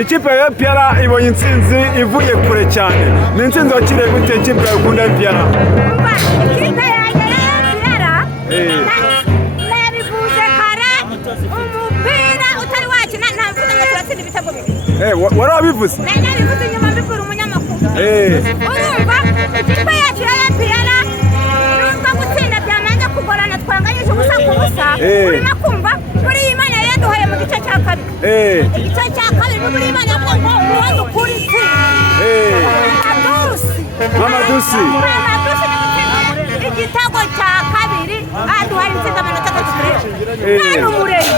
Ikipe ya APR ibonye intsinzi ivuye kure cyane. Ni intsinzi wakiriye gute ikipe ya Ukunda APR? Ikipe ya APR nabivuze kare umupira utari wakina navuze ngo turatsinda ibitego bibiri. Wari wabivuze? Nabivuze nyuma mbibwira umunyamakuru. Urumva ikipe yacu ya APR nubwo gutsinda byamanje kugorana twanganyije ubusa ku busa. Urimo kumva kuri Imana yaduhaye mu gice cya kabiri. Igice cya kabiri muri Imana yavuga ngo uwanyu kuri tsi. Mama Dusi. Igitego cya kabiri aduhaye intsinzi amanota 3. Nani umureyo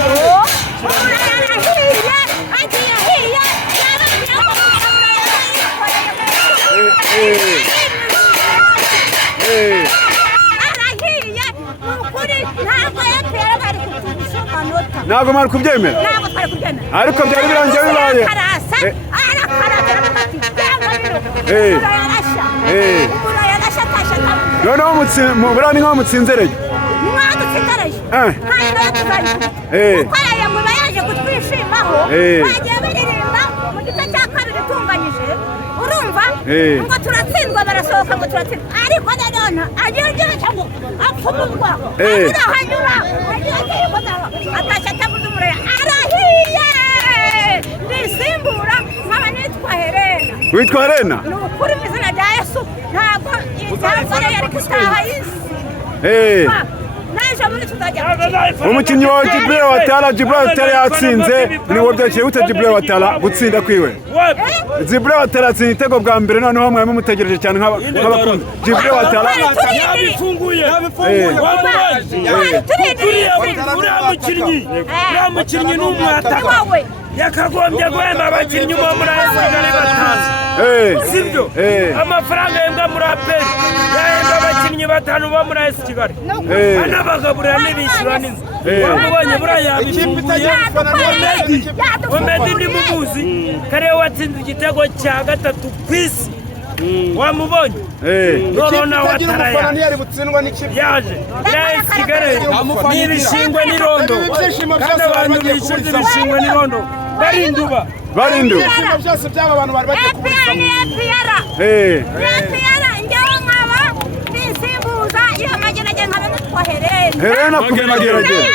ntabwo mwari kubyemera ariko byari birangiye bibaye noneho buriya ni nk'aho mutsinzereye kuko yamuba yaje kutwishimaho bagiye baririmba mu gice cya kabiri tunganyije urumva ngo turatsindwa barasohoka ngo turatsindwa ariko nanone agiye ugira cyangwa apfumurwa hanyura atashye atavuze umurera arahiye ndisimbura nkaba nitwa Helena. Witwa Helena? Ni ukuri mu izina rya Yesu ntabwo izamfara yari kustaha isi umukinnyi wa Djibril Watara yatsinze ni wo byakiriye gute Djibril Watara gutsinda kwiwe? Djibril Watara atsinda igitego bwa mbere noneho mwari mumutegereje cyane nk'abakunzi. Djibril Watara yabifunguye uriya mukinnyi ni umwataka yakagombye guhemba abakinnyi bo muri Arsenal batanu sibyo amafaranga yembwa muri APR yahemba abakinnyi batanu bo muri AS Kigali anabagaburira n'ibishyura n'inzu wamubonye buriya yabifunguye Omedi ni mubuzi kare watsinze igitego cya gatatu ku isi wamubonye none Watara yaje AS Kigali n'ibishingwe n'irondo kandi abantu bishyuza ibishingwe n'irondo barinduba byose byaba abantu bari bagiye kubisamo APR njyewe nkaba nisimbuza iyo mageragere nkaba nitwa Helena kuva mageragere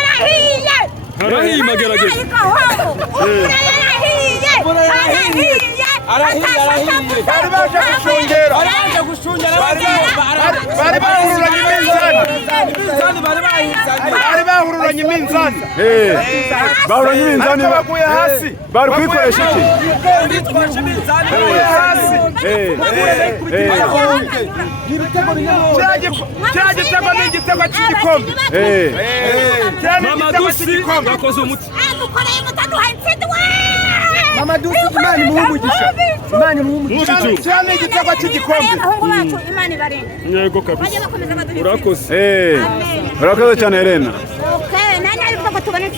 arahiye mageragere bari baje gushungera bari bahururanye iminzani bahururanye iminzani bahururanye iminzani baguye hasi bari kwikoresha iki cya gitego ni igitego cy'igikombe Mama Dusi yakoze umuti Mama Dusi Imana imuhe umugisha cyane igitego cy'igikombe yego kabisa urakoze urakoze cyane Helena nani ariko tubone